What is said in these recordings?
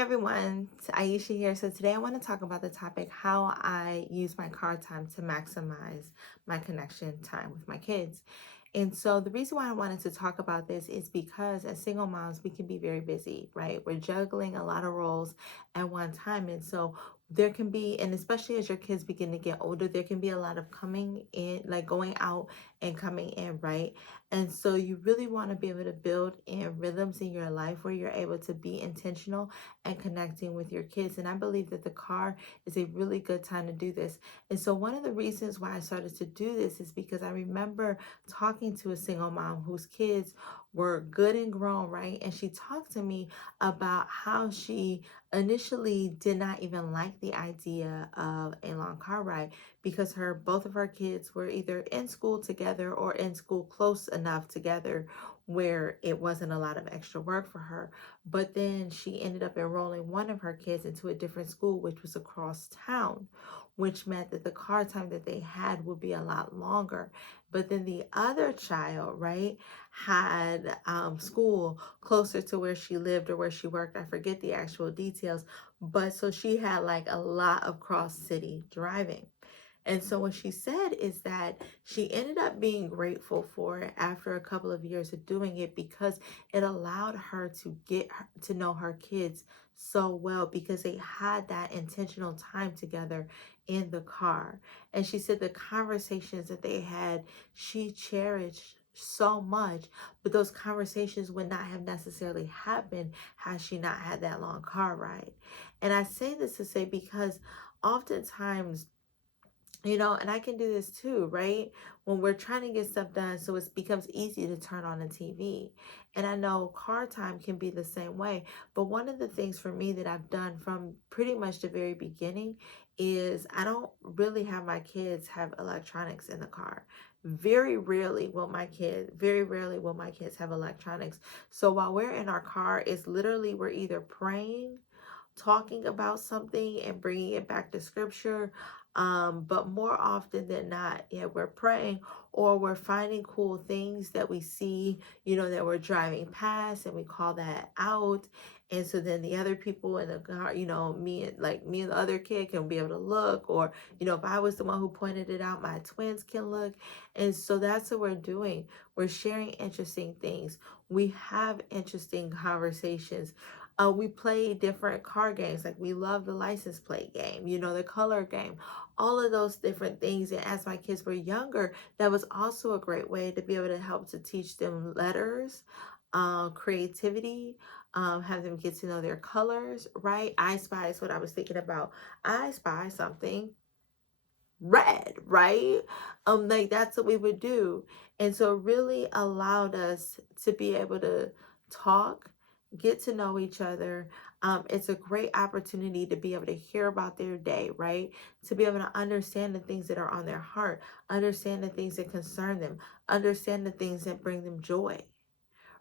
everyone, it's Aisha here. So today I want to talk about the topic how I use my car time to maximize my connection time with my kids. And so the reason why I wanted to talk about this is because as single moms, we can be very busy, right? We're juggling a lot of roles at one time. And so there can be, and especially as your kids begin to get older, there can be a lot of coming in, like going out and coming in, right? And so you really want to be able to build in rhythms in your life where you're able to be intentional and connecting with your kids. And I believe that the car is a really good time to do this. And so one of the reasons why I started to do this is because I remember talking to a single mom whose kids were good and grown, right? And she talked to me about how she initially did not even like the idea of a long car ride because her both of her kids were either in school together or in school close enough together where it wasn't a lot of extra work for her. But then she ended up enrolling one of her kids into a different school, which was across town, which meant that the car time that they had would be a lot longer. But then the other child, right, had school closer to where she lived or where she worked. I forget the actual details. But so she had like a lot of cross city driving. And so what she said is that she ended up being grateful for it after a couple of years of doing it because it allowed her to to know her kids so well because they had that intentional time together in the car. And she said the conversations that they had, she cherished so much, but those conversations would not have necessarily happened had she not had that long car ride. And I say this to say because oftentimes and I can do this too, right? When we're trying to get stuff done, so it becomes easy to turn on the TV. And I know car time can be the same way. But one of the things for me that I've done from pretty much the very beginning is I don't really have my kids have electronics in the car. Very rarely will my kids have electronics. So while we're in our car, it's literally we're either praying, talking about something and bringing it back to scripture. But more often than not, yeah, we're praying or we're finding cool things that we see, that we're driving past and we call that out. And so then the other people in the car, me and the other kid can be able to look, or, if I was the one who pointed it out, my twins can look. And so that's what we're doing. We're sharing interesting things. We have interesting conversations. We play different card games. Like we love the license plate game, the color game, all of those different things. And as my kids were younger, that was also a great way to be able to help to teach them letters, creativity, have them get to know their colors, right? I Spy is what I was thinking about. I spy something red, right? Like that's what we would do. And so it really allowed us to be able to talk, get to know each other. It's a great opportunity to be able to hear about their day, right? To be able to understand the things that are on their heart, understand the things that concern them, understand the things that bring them joy,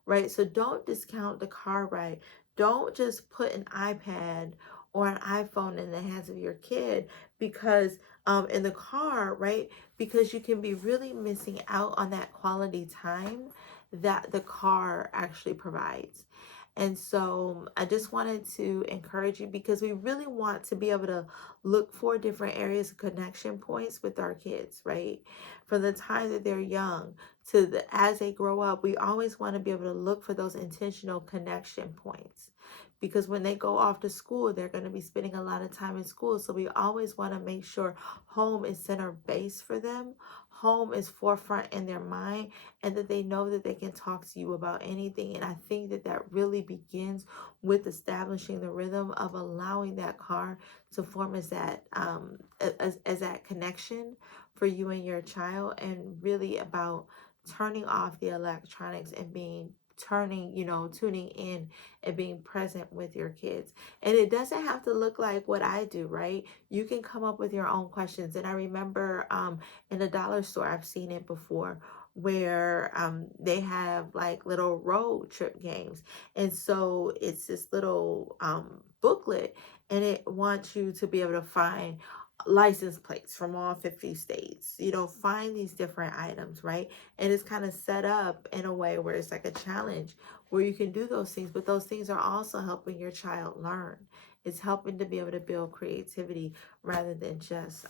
right? So don't discount the car ride. Don't just put an iPad or an iPhone in the hands of your kid because in the car, right? Because you can be really missing out on that quality time that the car actually provides. And so I just wanted to encourage you because we really want to be able to look for different areas of connection points with our kids, right? From the time that they're young as they grow up, we always want to be able to look for those intentional connection points. Because when they go off to school, they're going to be spending a lot of time in school. So we always want to make sure home is center base for them. Home is forefront in their mind, and that they know that they can talk to you about anything. And I think that that really begins with establishing the rhythm of allowing that car to form as that as that connection for you and your child, and really about turning off the electronics and tuning in and being present with your kids. And it doesn't have to look like what I do, right? You can come up with your own questions. And I remember in a dollar store, I've seen it before where they have like little road trip games. And so it's this little booklet, and it wants you to be able to find license plates from all 50 states, find these different items, right? And it's kind of set up in a way where it's like a challenge where you can do those things, but those things are also helping your child learn. It's helping to be able to build creativity rather than just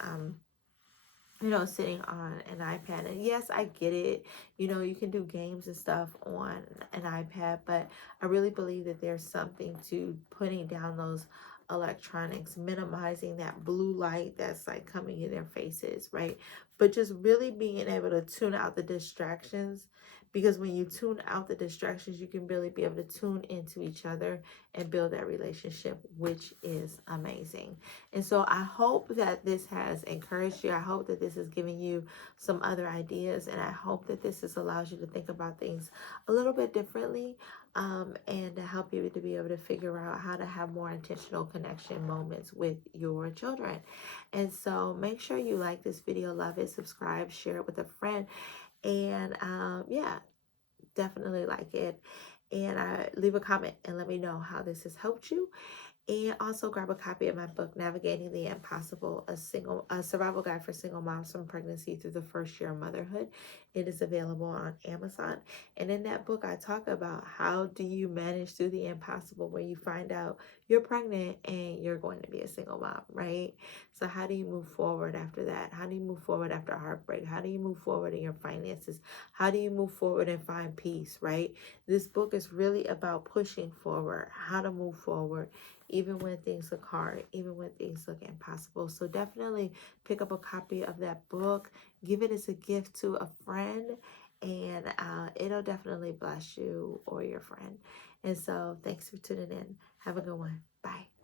sitting on an iPad. And yes, I get it. You can do games and stuff on an iPad, but I really believe that there's something to putting down those electronics, minimizing that blue light that's like coming in their faces, right? But just really being able to tune out the distractions, because when you tune out the distractions, you can really be able to tune into each other and build that relationship, which is amazing. And so I hope that this has encouraged you. I hope that this is giving you some other ideas. And I hope that this just allows you to think about things a little bit differently, and to help you to be able to figure out how to have more intentional connection moments with your children. And so make sure you like this video, love it, subscribe, share it with a friend. And yeah, definitely like it. And leave a comment and let me know how this has helped you. And also grab a copy of my book, Navigating the Impossible, a survival guide for single moms from pregnancy through the first year of motherhood. It is available on Amazon. And in that book, I talk about how do you manage through the impossible when you find out you're pregnant and you're going to be a single mom, right? So how do you move forward after that? How do you move forward after heartbreak? How do you move forward in your finances? How do you move forward and find peace, right? This book is really about pushing forward, how to move forward, even when things look hard, even when things look impossible. So definitely pick up a copy of that book, give it as a gift to a friend, and it'll definitely bless you or your friend. And so thanks for tuning in. Have a good one. Bye.